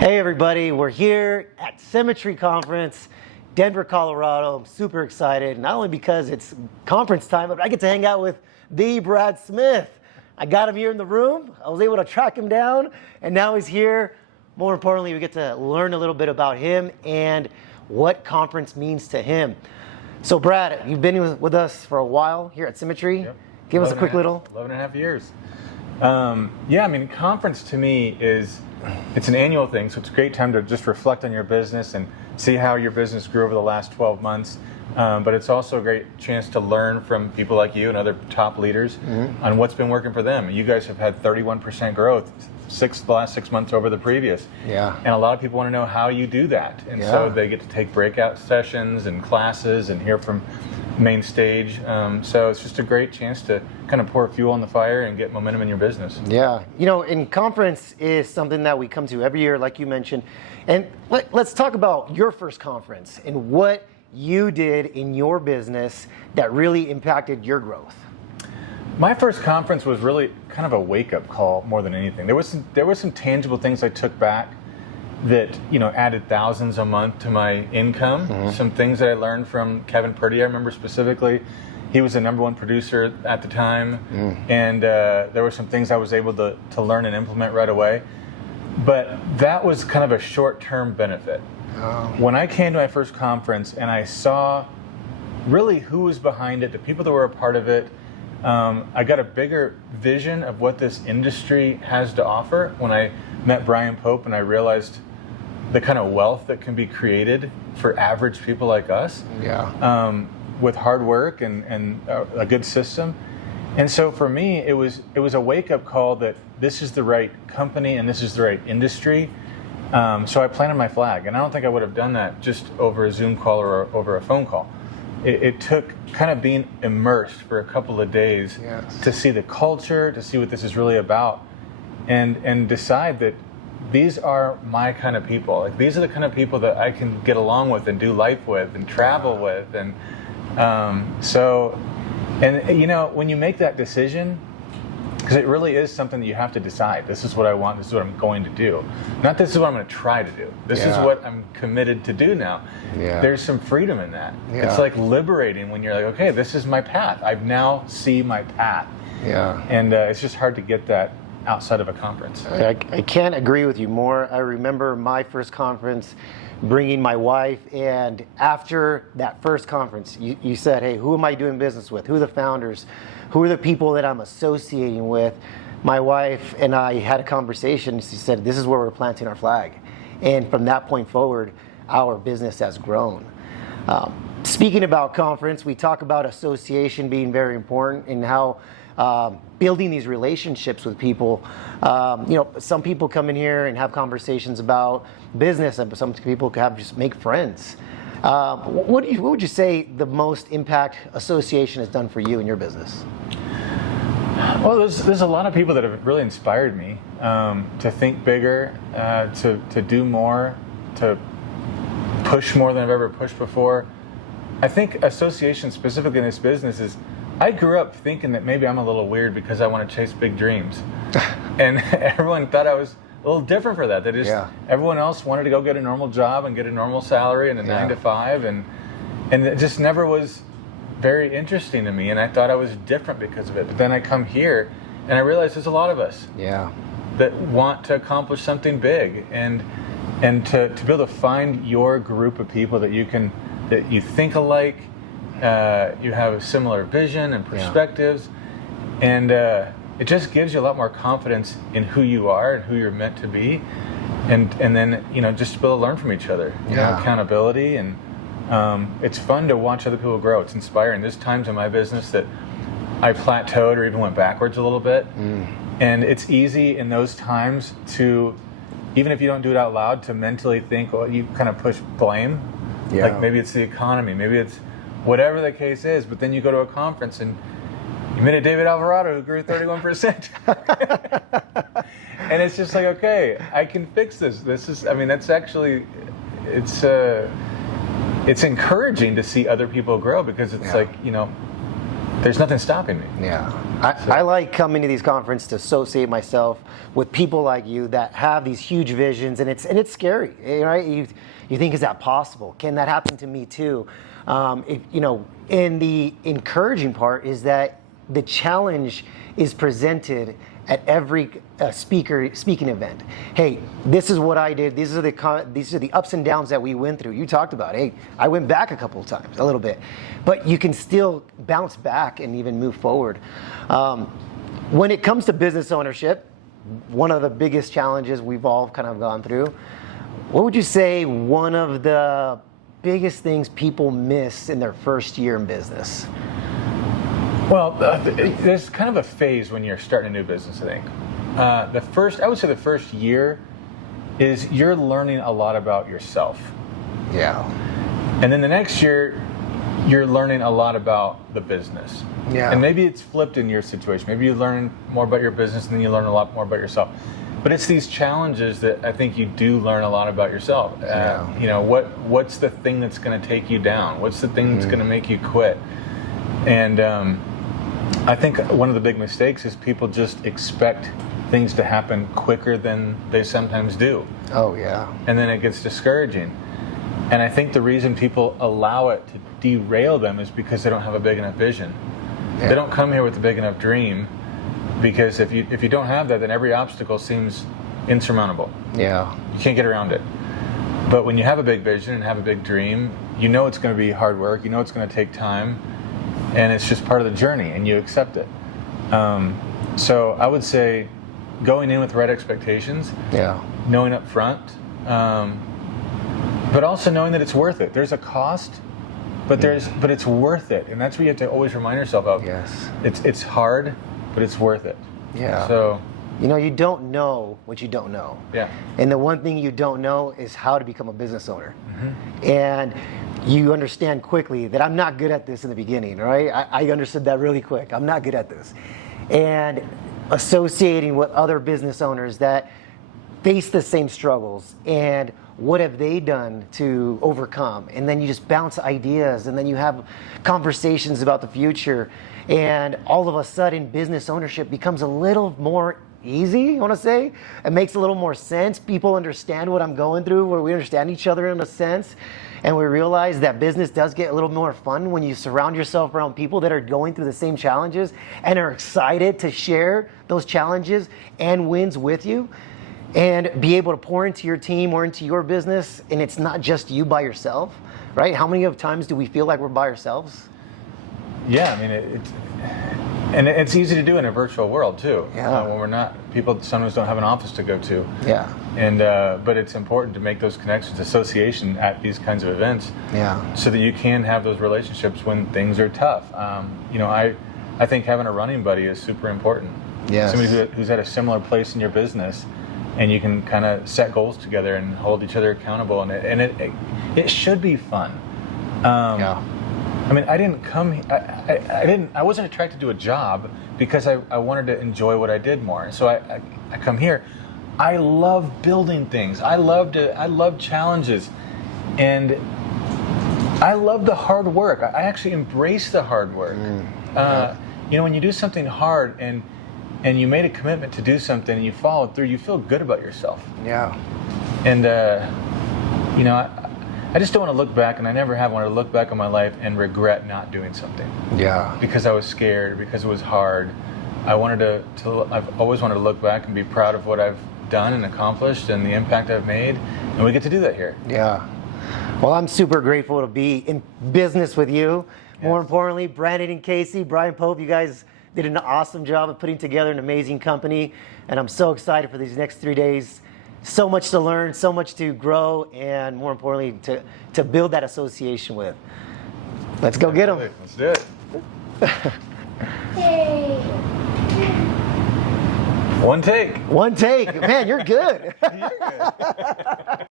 Hey everybody, we're here at Symmetry Conference, Denver, Colorado. I'm super excited, not only because it's conference time, but I get to hang out with the Brad Smith. I got him here in the room. I was able to track him down, and now he's here. More importantly, we get to learn a little bit about him and what conference means to him. So Brad, you've been with us for a while here at Symmetry. Yep. Give us a quick little. 11 and a half years. Yeah, I mean, conference to me it's an annual thing, so it's a great time to just reflect on your business and see how your business grew over the last 12 months. But it's also a great chance to learn from people like you and other top leaders on what's been working for them. You guys have had 31% growth the last 6 months over the previous. Yeah. And a lot of people want to know how you do that. And so they get to take breakout sessions and classes and hear from main stage. So it's just a great chance to kind of pour fuel on the fire and get momentum in your business. Yeah, you know, and conference is something that we come to every year, like you mentioned. And let's talk about your first conference and what you did in your business that really impacted your growth. My first conference was really kind of a wake-up call more than anything. There were some tangible things I took back that, you know, added thousands a month to my income. Some things that I learned from Kevin Purdy, I remember specifically. He was the #1 producer at the time, and there were some things I was able to learn and implement right away. But that was kind of a short-term benefit. When I came to my first conference and I saw really who was behind it, the people that were a part of it, I got a bigger vision of what this industry has to offer when I met Brian Pope and I realized the kind of wealth that can be created for average people like us. With hard work and a good system. And so for me, it was a wake-up call that this is the right company and this is the right industry. So I planted my flag, and I don't think I would have done that just over a Zoom call or over a phone call. It took kind of being immersed for a couple of days to see the culture, to see what this is really about, and decide that these are my kind of people. Like, these are the kind of people that I can get along with and do life with and travel with. And you know, when you make that decision, because it really is something that you have to decide. This is what I want. This is what I'm going to do. Not this is what I'm going to try to do. This is what I'm committed to do now. There's some freedom in that. It's like liberating when you're like, okay, this is my path. I now see my path. And it's just hard to get that outside of a conference. I can't agree with you more. I remember my first conference, bringing my wife, and after that first conference, you said, hey, who am I doing business with? Who are the founders? Who are the people that I'm associating with? My wife and I had a conversation. She said, this is where we're planting our flag. And from that point forward, our business has grown. Speaking about conference, we talk about association being very important and how building these relationships with people. You know, some people come in here and have conversations about business, and some people have just make friends. What would you say the most impact association has done for you in your business? Well, there's a lot of people that have really inspired me to think bigger, to do more, to push more than I've ever pushed before. I think association specifically in this business is, I grew up thinking that maybe I'm a little weird because I want to chase big dreams. And everyone thought I was a little different for that. Everyone else wanted to go get a normal job and get a normal salary and a 9 to 5, and it just never was very interesting to me, and I thought I was different because of it. But then I come here and I realize there's a lot of us that want to accomplish something big, and to be able to find your group of people that you think alike, you have a similar vision and perspectives, and it just gives you a lot more confidence in who you are and who you're meant to be, and then, you know, just to be able to learn from each other. You know, accountability, and it's fun to watch other people grow. It's inspiring. There's times in my business that I plateaued or even went backwards a little bit, and it's easy in those times to, even if you don't do it out loud, to mentally think, well, you kind of push blame. Like maybe it's the economy, maybe it's whatever the case is, but then you go to a conference and you meet a David Alvarado who grew 31%. And it's just like, okay, I can fix this. That's actually, it's encouraging to see other people grow, because it's like, you know, there's nothing stopping me. Yeah, I like coming to these conferences to associate myself with people like you that have these huge visions, and it's scary, right? You think, is that possible? Can that happen to me too? And the encouraging part is that the challenge is presented at every speaking event. Hey, this is what I did. These are the ups and downs that we went through. You talked about, hey, I went back a couple of times, a little bit, but you can still bounce back and even move forward. When it comes to business ownership, one of the biggest challenges we've all kind of gone through, what would you say one of the biggest things people miss in their first year in business? Well, there's kind of a phase when you're starting a new business, I think. I would say the first year is you're learning a lot about yourself. Yeah. And then the next year, you're learning a lot about the business. Yeah. And maybe it's flipped in your situation. Maybe you learn more about your business and then you learn a lot more about yourself. But it's these challenges that I think you do learn a lot about yourself. Yeah. What's the thing that's going to take you down? What's the thing that's going to make you quit? And I think one of the big mistakes is people just expect things to happen quicker than they sometimes do. Oh, yeah. And then it gets discouraging. And I think the reason people allow it to derail them is because they don't have a big enough vision. Yeah. They don't come here with a big enough dream, because if you don't have that, then every obstacle seems insurmountable. Yeah. You can't get around it. But when you have a big vision and have a big dream, you know it's going to be hard work, you know it's going to take time, and it's just part of the journey, and you accept it. So I would say going in with the right expectations, Yeah. knowing up front, but also knowing that it's worth it. There's a cost, but it's worth it, and that's what you have to always remind yourself of. Yes. It's hard, but it's worth it. Yeah. So You don't know what you don't know. yeah. And the one thing you don't know is how to become a business owner. And you understand quickly that I'm not good at this in the beginning, right? I understood that really quick. I'm not good at this. And associating with other business owners that face the same struggles and what have they done to overcome, and then you just bounce ideas, and then you have conversations about the future, and all of a sudden business ownership becomes a little more easy. I want to say it makes a little more sense. People understand what I'm going through, where we understand each other in a sense, and we realize that business does get a little more fun when you surround yourself around people that are going through the same challenges and are excited to share those challenges and wins with you, and be able to pour into your team or into your business, and it's not just you by yourself, right? How many of times do we feel like we're by ourselves? Yeah, I mean, it's easy to do in a virtual world too. Yeah. When we're not, people sometimes don't have an office to go to. Yeah. And but it's important to make those connections, association at these kinds of events. Yeah. So that you can have those relationships when things are tough. I think having a running buddy is super important. Yes. Somebody who's at a similar place in your business, and you can kind of set goals together and hold each other accountable, and it should be fun. Yeah. I mean, I didn't come. I wasn't attracted to a job because I wanted to enjoy what I did more. So I come here. I love building things. I love challenges, and I love the hard work. I actually embrace the hard work. When you do something hard and you made a commitment to do something and you followed through, you feel good about yourself. Yeah. And I just don't want to look back, and I never have wanted to look back on my life and regret not doing something. Yeah. Because I was scared, because it was hard. I've always wanted to look back and be proud of what I've done and accomplished and the impact I've made, and we get to do that here. Yeah. Well, I'm super grateful to be in business with you. Yes. More importantly, Brandon and Casey, Brian Pope, you guys did an awesome job of putting together an amazing company, and I'm so excited for these next 3 days. So much to learn, so much to grow, and more importantly, to build that association with. Let's go get them. Let's do it. One take. One take. Man, you're good. You're good.